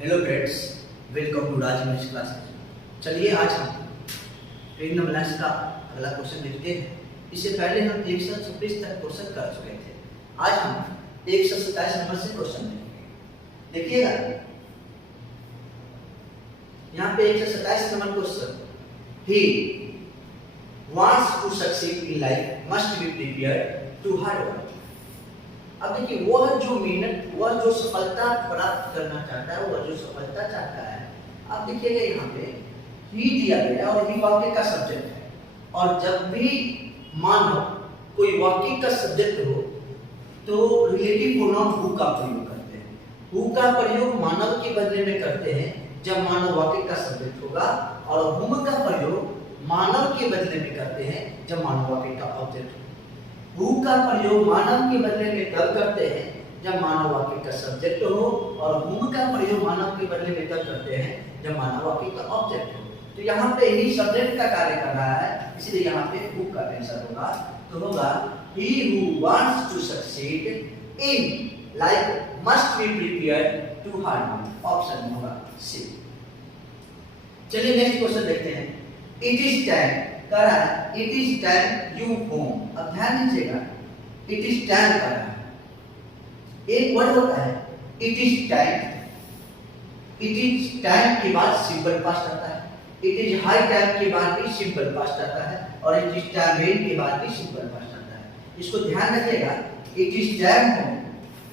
Hello friends, welcome to Raj English classes. चलिए आज हम पेज नंबर 9 का अगला क्वेश्चन देखते हैं। इससे पहले हम 126 तक क्वेश्चन कर चुके थे। आज हम 127 नंबर से क्वेश्चन देखेंगे। देखिएगा यहाँ पे 127 number question, he wants to succeed in life must be prepared to hard work. अब देखिए वह जो सफलता प्राप्त करना चाहता है, वह जो सफलता चाहता है। अब देखिएगा यहाँ पे ही दिया गया है और ही वाक्य का सब्जेक्ट है। और जब भी मानव कोई वाक्य का सब्जेक्ट हो तो रिलेटिव प्रोनाउन हु का प्रयोग करते हैं। हु का प्रयोग मानव के बदले में करते हैं जब मानव वाक्य का सब्जेक्ट होगा, और हुम का प्रयोग मानव के बदले में करते हैं जब मानव वाक्य का ऑब्जेक्ट हो। हु का प्रयोग मानव के बदले में तब करते हैं जब मानव वाक्य का सब्जेक्ट हो, और हुम का प्रयोग मानव के बदले में तब करते हैं जब मानव वाक्य का ऑब्जेक्ट हो। तो यहाँ पे ही सब्जेक्ट का कार्य कर रहा है, इसलिए यहाँ पे हु का आंसर होगा। तो होगा he who wants to succeed in life must be prepared to hard work। Option होगा सी। चलिए नेक्स्ट क्वेश्चन देखते हैं। इट इज टाइम कर रहा है, it is time you home. अब ध्यान दीजिएगा, इट इज टाइम कर रहा है, एक वर्ड होता है it is time. It is time के बाद सिंपल पास्ट आता है, इट इज हाई टाइम के बाद भी सिंपल पास्ट आता है, और इट इज टाइम रेन के बाद भी सिंपल पास्ट आता है। इसको ध्यान रखिएगा, इट इज टाइम हो,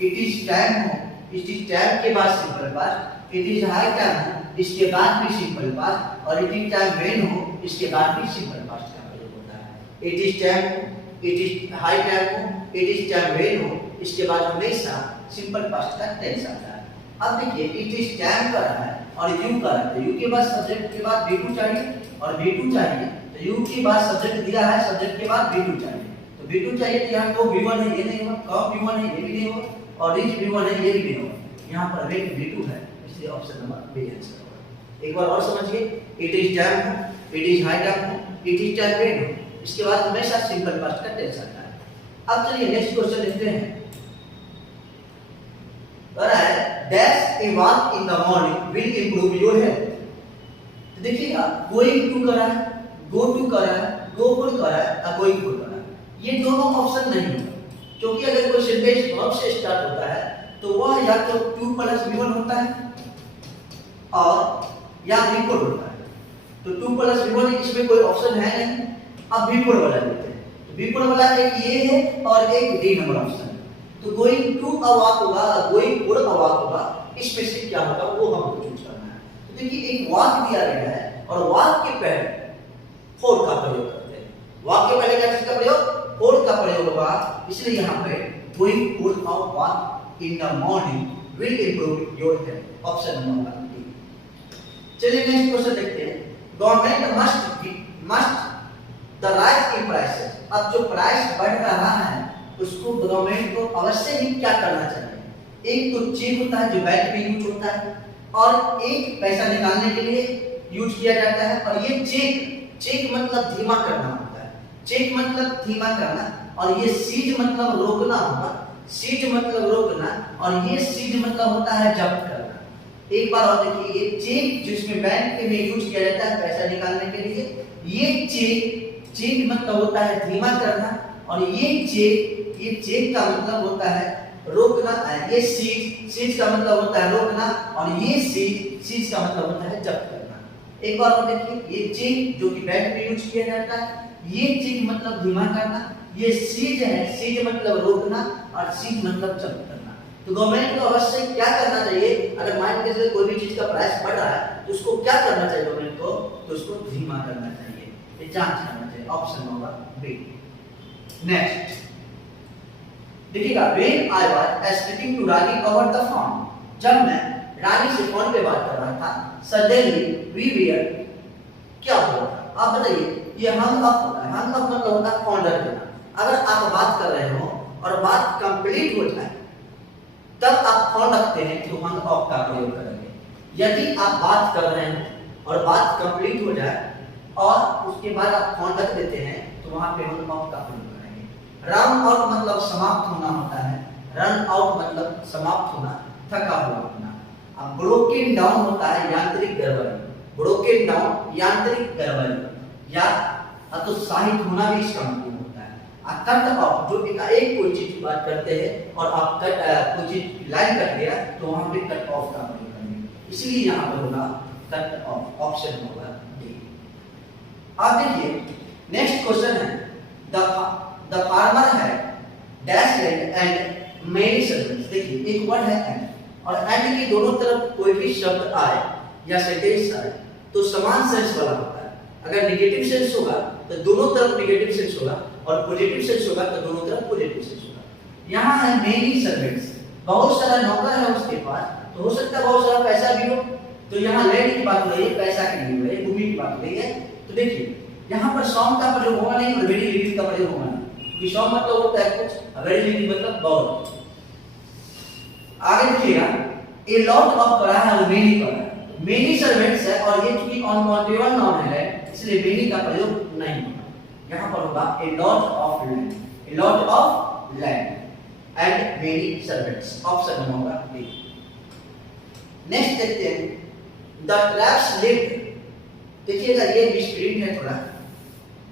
इट इज टाइम हो, इट इज टाइम के बाद simple past, it is high time हो, इसके बाद भी सिंपल पास्ट, और इट इज टाइम रेन हो, इसके बाद भी सिंपल पास्ट का प्रयोग होता है। इट इज टाइम हो, इट इज हाई टाइम हो, इट इज टाइम रेन हो, इसके बाद हमेशा सिंपल पास्ट का टेंस आता है। अब देखिए इट इज टाइम कर रहा है और यू कर रहा है, यू के बाद सब्जेक्ट के बाद V2 चाहिए और V2 चाहिए। तो यू के बाद सब्जेक्ट दिया है, सब्जेक्ट के बाद V2 चाहिए। तो V2 चाहिए तो यहाँ को V1 है, ये नहीं होगा, कब V1 है, ये भी नहीं होगा, और रिच V1 है, ये भी नहीं होगा। यहाँ पर रेट V2 है, इसलिए ऑप्शन नंबर बी आंसर होगा। एक बार और समझिए, इट इज टाइम हो, इट इज हाई टाइम हो, इट इज टाइम रेन हो, इसके बाद हमेशा सिंपल पास्ट का टेंस आता है। अब चलिए नेक्स्ट क्वेश्चन देखते हैं। Dash a walk in the morning will improve your health. देखिएगा गोइंग टू कर रहा है, गो टू कर रहा है, गो फॉर कर रहा है, और गोइंग फॉर कर रहा है। ये दोनों ऑप्शन नहीं होगा, क्योंकि अगर कोई सेंटेंस वर्ब से स्टार्ट होता है तो वह या तो 2 + V1 होता है और या V4 होता है। तो 2 + V1 इसमें कोई ऑप्शन है नहीं। अब V4 वाला लेते हैं। तो V4 वाला एक ये है और एक डी नंबर ऑप्शन। तो गोइंग टू अ वॉक होगा, गोइंग फॉर अ वॉक होगा, इसमें से क्या होगा वो हमको चूज करना है। तो देखिए एक वॉक दिया गया है और वॉक के पहले फॉर का प्रयोग करते हैं। वॉक के पहले क्या चीज का प्रयोग? फॉर का प्रयोग होगा, इसलिए यहाँ पे going for a walk in the morning will improve your health. Option number D. चलिए नेक्स्ट क्वेश्चन देखते हैं। Government must the rise in prices. अब जो प्राइस बढ़ रहा है उसको गवर्नमेंट को अवश्य ही क्या करना चाहिए? एक तो चेक होता है जो बैंक में यूज होता है, और एक पैसा निकालने के लिए यूज किया जाता है। और ये चेक मतलब धीमा करना होता है, चेक मतलब धीमा करना, और ये सीज मतलब रोकना होगा, सीज मतलब रोकना, और ये सीज मतलब होता है जब्त करना। एक बार और देखिए, ये चेक जिसमें बैंक में यूज किया जाता है पैसा निकालने के लिए, ये चेक मतलब होता है धीमा करना, और ये चेक का मतलब होता है रोकना। ये सीज का मतलब होता है रोकना, और ये सीज का मतलब होता है जब्त करना। एक बार और देखिए, ये चेक जो कि बैंक में यूज किया जाता है, ये चेक मतलब धीमा करना, ये सीज है, सीज मतलब रोकना, और सीज मतलब जब्त करना। तो गवर्नमेंट को अवश्य क्या करना चाहिए? अगर मान के चलिए कोई भी चीज का प्राइस बढ़ रहा है तो उसको क्या करना चाहिए गवर्नमेंट को? तो उसको धीमा करना चाहिए, ये जांच करना चाहिए। ऑप्शन होगा बी। नेक्स्ट देखिएगा, when I was speaking to Rani over the phone। जब मैं रानी से फोन पे बात कर रहा था, suddenly we were क्या हुआ था? आप बताइए, ये hung up होता है। hung up मतलब होता है फोन रख देना। अगर आप बात कर रहे हो और बात कंप्लीट हो जाए तब आप फोन रखते हैं तो hung up का प्रयोग करेंगे। यदि आप बात कर रहे हो और बात कंप्लीट हो जाए और उसके बाद आप फोन रख देते हैं तो वहां पे hung up का प्रयोग करेंगे। रन आउट मतलब समाप्त होना होता है, रन आउट मतलब समाप्त होना, थका हुआ होना। ब्रोकन डाउन होता है यांत्रिक गड़बड़ी, ब्रोकन डाउन यांत्रिक गड़बड़ी, या हतोत्साहित होना भी इसका मतलब होता है। कट ऑफ, जो एक कोई चीज की बात करते हैं और आप कोई चीज लाइन कर दिया तो वहां पे कट ऑफ का प्रयोग करेंगे, इसलिए यहाँ पर होगा कट ऑफ, ऑप्शन होगा डी। आप देखिए नेक्स्ट क्वेश्चन है, द फार्मर है dash land and many servants. देखिए एक वर्ड है एंड, और एंड के दोनों तरफ कोई भी शब्द आए या सेंटेंस आए तो समान सेंस वाला होता है। अगर नेगेटिव सेंस होगा तो दोनों तरफ नेगेटिव सेंस होगा, और पॉजिटिव सेंस होगा तो दोनों तरफ पॉजिटिव सेंस होगा। यहाँ है मेनी सर्वेंट्स, बहुत सारा नौकर है उसके पास, तो हो सकता है बहुत सारा पैसा भी हो, तो यहाँ लैंड की बात हो रही है, पैसा की नहीं हो रही है, भूमि की बात हो रही है। तो देखिए यहाँ पर सॉन्ग का प्रयोग होगा नहीं और वेरी लिटिल का प्रयोग होगा नहीं, क्योंकि सॉन्ग मतलब होता है कुछ, वेरी लिटिल मतलब बहुत। आगे देखिएगा, ए लॉट ऑफ करा है और मेनी करा है, मेनी सर्वेंट्स है और ये चूंकि अनकाउंटेबल नाउन है इसलिए मेनी का प्रयोग नहीं होगा। यहाँ पर होगा a lot of land, a lot of land and many servants, option number होगा बी। नेक्स्ट देखते हैं, द ट्रैप्स लिव्ड। देखिएगा ये मिसप्रिंट है, थोड़ा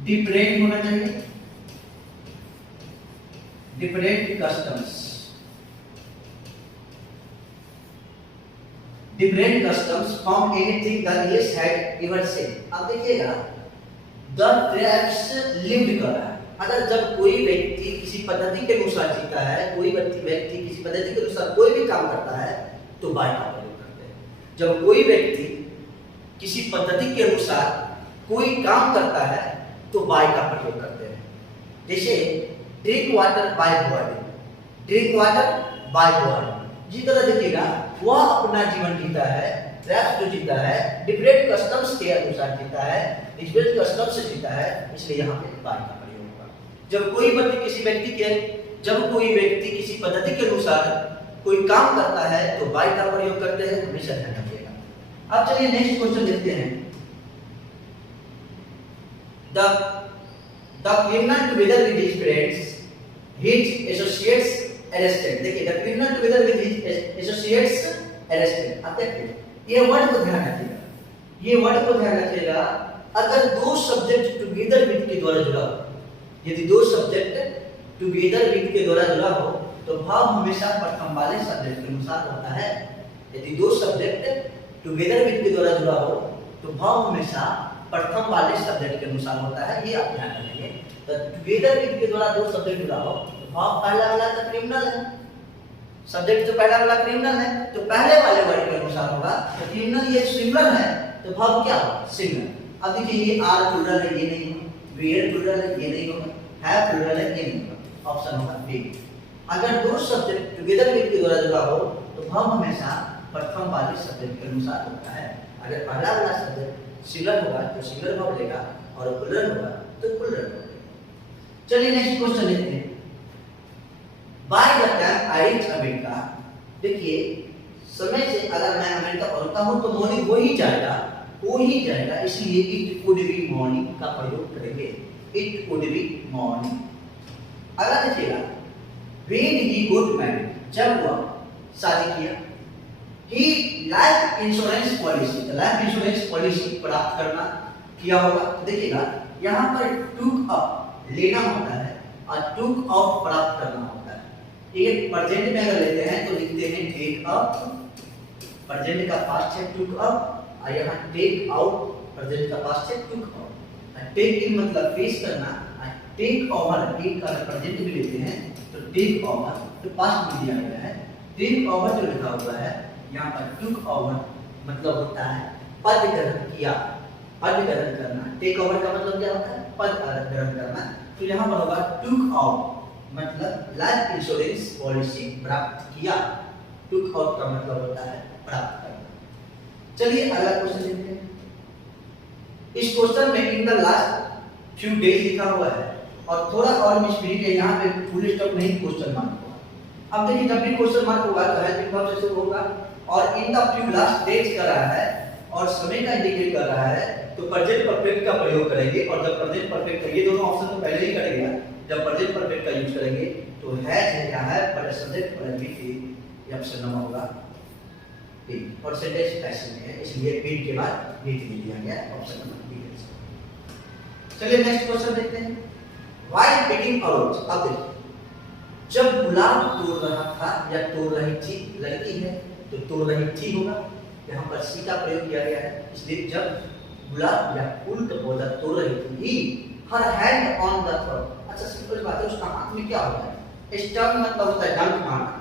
डिफरेंट होना चाहिए, different customs, different customs from anything the English had ever said. अब देखिएगा द ट्रैप्स लिव्ड कर रहा है, अगर जब कोई व्यक्ति किसी पद्धति के अनुसार जीता है, कोई व्यक्ति किसी पद्धति के अनुसार कोई भी काम करता है तो बाय का प्रयोग करते हैं। जब कोई व्यक्ति किसी पद्धति के अनुसार कोई काम करता है तो बाय का प्रयोग करते हैं। जैसे drink water bye boiling, drink water bye boiling. जिस तरह देखिएगा वह अपना जीवन जीता है, ट्रैप्स जो जीता है डिफरेंट कस्टम्स के अनुसार जीता है, डिफरेंट कस्टम्स से जीता है, इसलिए यहाँ पे बाय का प्रयोग होगा। जब कोई व्यक्ति किसी पद्धति के अनुसार कोई काम करता है तो बाय का प्रयोग करते हैं, हमेशा ध्यान रखिएगा। अब चलिए नेक्स्ट क्वेश्चन देखते हैं, the criminal together with his friends his associates arrested. देखिए the criminal together with his associates arrested. अब देखिए ये वर्ड को ध्यान रखिएगा, ये वर्ड को ध्यान रखिएगा, अगर दो सब्जेक्ट टुगेदर विद के द्वारा जुड़ा हो, यदि दो सब्जेक्ट टुगेदर विद के द्वारा जुड़ा हो तो भाव हमेशा प्रथम वाले सब्जेक्ट के अनुसार होता है। यदि दो सब्जेक्ट टुगेदर विद के द्वारा जुड़ा हो तो भाव हमेशा प्रथम वाले सब्जेक्ट के अनुसार होता है, ये आप ध्यान रखेंगे। तो टुगेदर विद के द्वारा दो सब्जेक्ट जुड़ा हो तो भाव पहला वाला तो क्रिमिनल है, सब्जेक्ट तो पहला वाला क्रिमिनल है तो पहले वाले वर्ड के अनुसार होगा। तो क्रिमिनल ये सिंगुलर है तो भाव क्या होगा, सिंगुलर। अब देखिए ये आर प्लूरल है, ये नहीं होगा, वेयर प्लूरल है, ये नहीं होगा, है प्लूरल है, ये नहीं होगा, ऑप्शन होगा बी। अगर दो सब्जेक्ट टुगेदर विद के द्वारा जुड़ा हो तो भाव हमेशा प्रथम वाले सब्जेक्ट के अनुसार होता है। अगर पहला वाला सब्जेक्ट सिंगुलर होगा तो सिंगुलर भाव लेगा और प्लूरल होगा तो प्लूरल भाव लेगा। चलिए नेक्स्ट क्वेश्चन देखते हैं, by the time I reach America. देखिए समय से अगर मैं अमेरिका पहुंचता हूं तो मॉर्निंग हो ही जाएगा, इसलिए इट कुड बी मॉर्निंग का प्रयोग करेंगे, इट कुड बी मॉर्निंग। अगर देखिएगा व्हेन ही गॉट मैरिड, जब वह शादी किया, ही life insurance policy, life insurance policy प्राप्त करना किया होगा। देखिएगा यहाँ पर टूक अप लेना होता है और टूक आउट प्राप्त करना होता है। एक प्रेजेंट में अगर लेते हैं तो लिखते हैं टेक अप, प्रेजेंट का पास्ट है टूक अप, और यहाँ टेक आउट प्रेजेंट का पास्ट है टूक आउट। टेक इन मतलब फेस करना, टेक ओवर, टेक का प्रेजेंट भी लेते हैं तो टेक ओवर तो पास्ट में दिया गया है, टेक ओवर जो लिखा हुआ है यहाँ पर टूक ओवर मतलब होता है पद ग्रहण किया, पद ग्रहण करना। टेक ओवर का मतलब क्या होता है, पद ग्रहण करना। तो यहाँ पर होगा टूक आउट मतलब लाइफ इंश्योरेंस पॉलिसी प्राप्त किया, टूक आउट का मतलब होता है प्राप्त करना। चलिए अगला क्वेश्चन देखते हैं। इस क्वेश्चन में in the last few days लिखा हुआ है और थोड़ा और मिस्प्रिंट है, यहाँ पे फुल स्टॉप नहीं क्वेश्चन मार्क होगा। अब देखिए जब भी क्वेश्चन मार्क होगा तो हेल्पिंग वर्ब से शुरू होगा और in the few last days कर रहा है और समय का इंडिकेट कर रहा है तो प्रेजेंट परफेक्ट का प्रयोग करेंगे। और जब प्रेजेंट परफेक्ट, ये दोनों ऑप्शन तो पहले ही करेंगे, जब प्रेजेंट परफेक्ट का यूज करेंगे तो हैज है क्या है पर सब्जेक्ट पर भी ऑप्शन नंबर होगा बी। परसेंटेज पैसिव में है इसलिए बी के बाद बी दिया गया ऑप्शन नंबर बी है। चलिए नेक्स्ट क्वेश्चन देखते हैं। व्हाई पिकिंग अ रोज। अब देखिए जब गुलाब तोड़ रहा था या तोड़ रही थी, लड़की है तो तोड़ रही थी होगा, यहाँ पर सी का प्रयोग किया गया है इसलिए जब गुलाब या फूल का पौधा तोड़ रही थी ही her hand on the throat. अच्छा सिंपल बात है, उसका हाथ में क्या होता है, स्टंग मतलब होता है डंक मारना।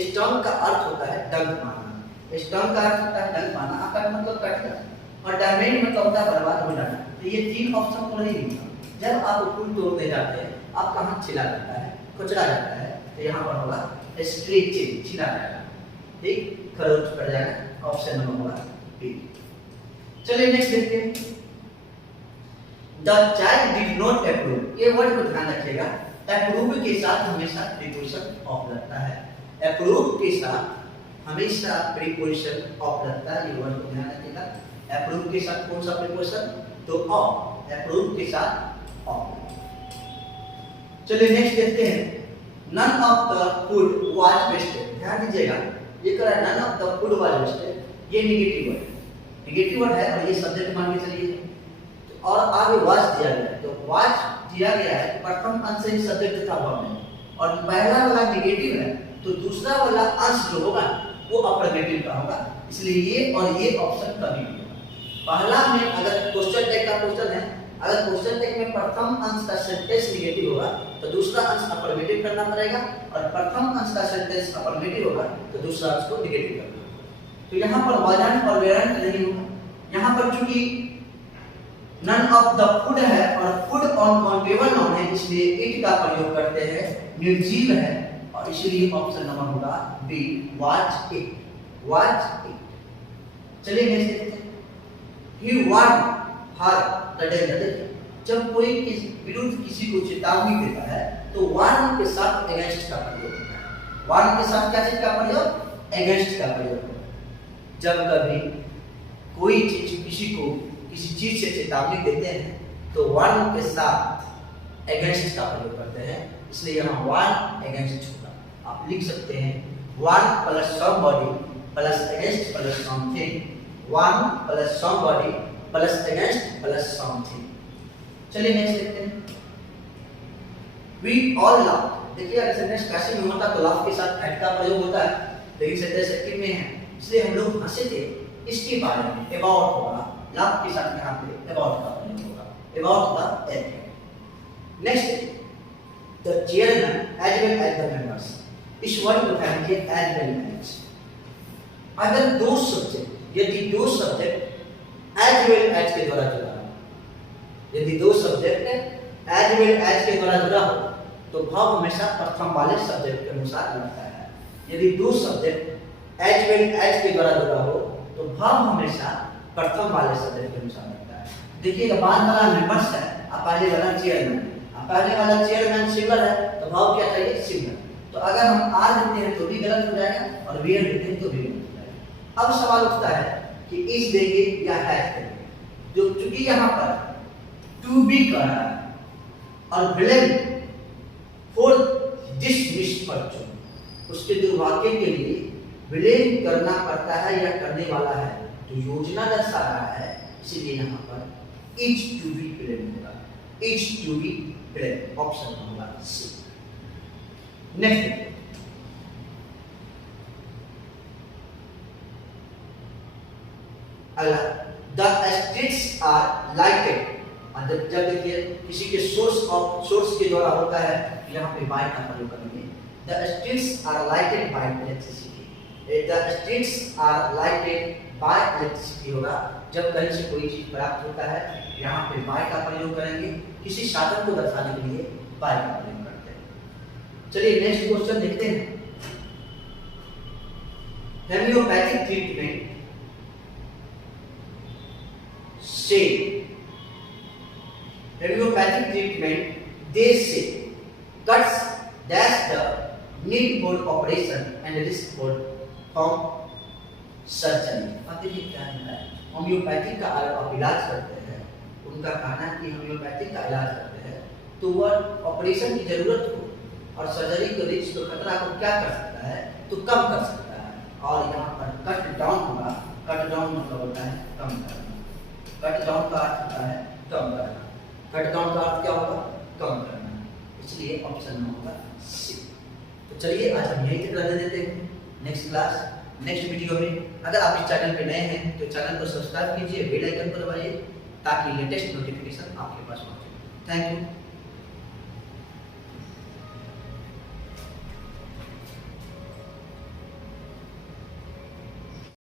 स्टंग का अर्थ होता है डंक मारना, स्टंग का अर्थ होता है डंक मारना, आपका मतलब कटना, और डैमेज मतलब होता है बर्बाद हो जाना। तो ये तीन ऑप्शन तो नहीं होगा। जब आप फूल तोड़ने जाते हैं आपका हाथ छिला जाता है, कुचला जाता है, तो यहाँ पर होगा स्ट्रेचिंग, छिला जाएगा, ठीक, खरोच पड़ जाएगा, ऑप्शन नंबर होगा बी। चलिए नेक्स्ट देखते हैं। The child did not approve, ये वर्ड को ध्यान रखिएगा, अप्रूव के साथ हमेशा प्रीपोजिशन ऑफ लगता है, अप्रूव के साथ हमेशा प्रीपोजिशन ऑफ लगता है, ये वर्ड को ध्यान रखिएगा। अप्रूव के साथ कौन सा प्रीपोजिशन, तो ऑफ, अप्रूव के साथ ऑफ। चलिए नेक्स्ट देखते हैं। None of the food was wasted, ध्यान दीजिएगा ये कह रहा है none of the food was wasted, ये नेगेटिव वर्ड है, नेगेटिव वर्ड है और ये सब्जेक्ट मान के चलिए, तो और आगे वाज दिया गया है, तो वाज दिया गया है प्रथम अंश से सब्जेक्ट था वर्ब में, और पहला वाला नेगेटिव है तो दूसरा वाला अंश जो होगा वो अफर्मेटिव का होगा, इसलिए ये और ये ऑप्शन कभी नहीं होगा। पहला में अगर क्वेश्चन टैग का क्वेश्चन है, अगर क्वेश्चन टैग में प्रथम अंश का सेंटेंस नेगेटिव होगा तो दूसरा अंश अफर्मेटिव करना पड़ेगा, और प्रथम अंश का सेंटेंस अफर्मेटिव होगा तो दूसरा अंश को नेगेटिव करना। तो यहाँ पर वाजांश और व्यंजक नहीं होगा, यहाँ पर चूंकि नन ऑफ द फूड है और फूड ऑन काउंटेबल नाउन है इसलिए इट का प्रयोग करते हैं, निर्जीव है, और इसलिए ऑप्शन नंबर होगा B, was it, was it. चलिए नेक्स्ट देखते हैं। He warn her the danger, जब कोई विरुद्ध किसी को चेतावनी देता है तो वार्न के साथ अगेंस्ट का प्रयोग होता है, वार्न के साथ क्या चीज का प्रयोग, अगेंस्ट का प्रयोग होता है। जब कभी कोई चीज किसी को किसी चीज से चेतावनी देते हैं तो वार्न के साथ अगेंस्ट का प्रयोग करते हैं, इसलिए यहाँ वार्न अगेंस्ट होगा। आप लिख सकते हैं warn plus somebody plus against plus something, warn plus somebody plus against plus something. चलिए नेक्स्ट देखते हैं। वी ऑल लाफ, देखिए अगर सेंटेंस पैसिव में होता तो लाफ के साथ एट का प्रयोग होता है, लेकिन सेंटेंस एक्टिव में है इसलिए हम लोग हंसे थे, इसके बारे में अबाउट होगा, लाफ के साथ यहाँ पे अबाउट का प्रयोग होगा, about the eight. Next the chairman as well as the members, इस वर्ड को ध्यान दीजिए एज वेल एज। अगर दो सब्जेक्ट, यदि दो सब्जेक्ट एज वेल एज के द्वारा जुड़ा है, यदि दो सब्जेक्ट एज वेल एज के द्वारा जुड़ा हो तो भाव हमेशा प्रथम वाले सब्जेक्ट के अनुसार लगता है। यदि दो सब्जेक्ट एज वेल एज के द्वारा जुड़ा हो तो भाव हमेशा प्रथम वाले सब्जेक्ट के अनुसार लगता है। देखिएगा बाद वाला मेंबर्स है, अब पहले वाला चेयरमैन, अब पहले वाला चेयरमैन सिंगल है तो भाव क्या चाहिए, सिंगल। तो अगर हम आर देते हैं तो भी गलत हो जाएगा और वेयर देते हैं तो भी गलत हो जाएगा। अब सवाल उठता है कि इस देंगे या हैज देंगे, जो चूंकि यहाँ पर टू बी कर रहा है और ब्लेम फॉर दिस मिसफॉर्चून, उसके दुर्भाग्य के लिए ब्लेम करना पड़ता है या करने वाला है, तो योजना दर्शा रहा है, इसलिए यहाँ पर इज टू बी ब्लेम होगा, is to be blame, option होगा सी। नेक्स्ट अगला, द स्ट्रीट्स आर लाइटेड, जब देखिए किसी के सोर्स के द्वारा होता है यहाँ पे बाय का प्रयोग करेंगे। The streets are lighted by electricity, the streets are lighted by electricity होगा जब कहीं से कोई चीज प्राप्त होता है, यहाँ पे बाय का प्रयोग करेंगे, किसी साधन को दर्शाने के लिए बाय का प्रयोग करते हैं। चलिए नेक्स्ट क्वेश्चन देखते हैं। हेमियोपैथिक ट्रीटमेंट से, हेमियोपैथिक ट्रीटमेंट दे से cuts dash the need for operation and risk for from surgery. अब देखिए क्या है, होम्योपैथिक का अगर आप इलाज करते हैं, उनका कहना है कि होम्योपैथिक का इलाज करते हैं तो वह ऑपरेशन की जरूरत हो और सर्जरी के रिस्क तो खतरा को क्या कर सकता है, तो कम कर सकता है, और यहाँ पर कट डाउन होगा, कट डाउन मतलब होता है कम करना, कट डाउन का अर्थ होता है कम करना, कट डाउन का अर्थ क्या होगा, कम करना, इसलिए ऑप्शन में होगा सी। तो चलिए आज हम यही तक रहने देते हैं, नेक्स्ट क्लास नेक्स्ट वीडियो में। अगर आप इस चैनल पे नए हैं तो चैनल को सब्सक्राइब कीजिए, बेल आइकन को दबाइए ताकि लेटेस्ट नोटिफिकेशन आपके पास पहुंचे। Thank you.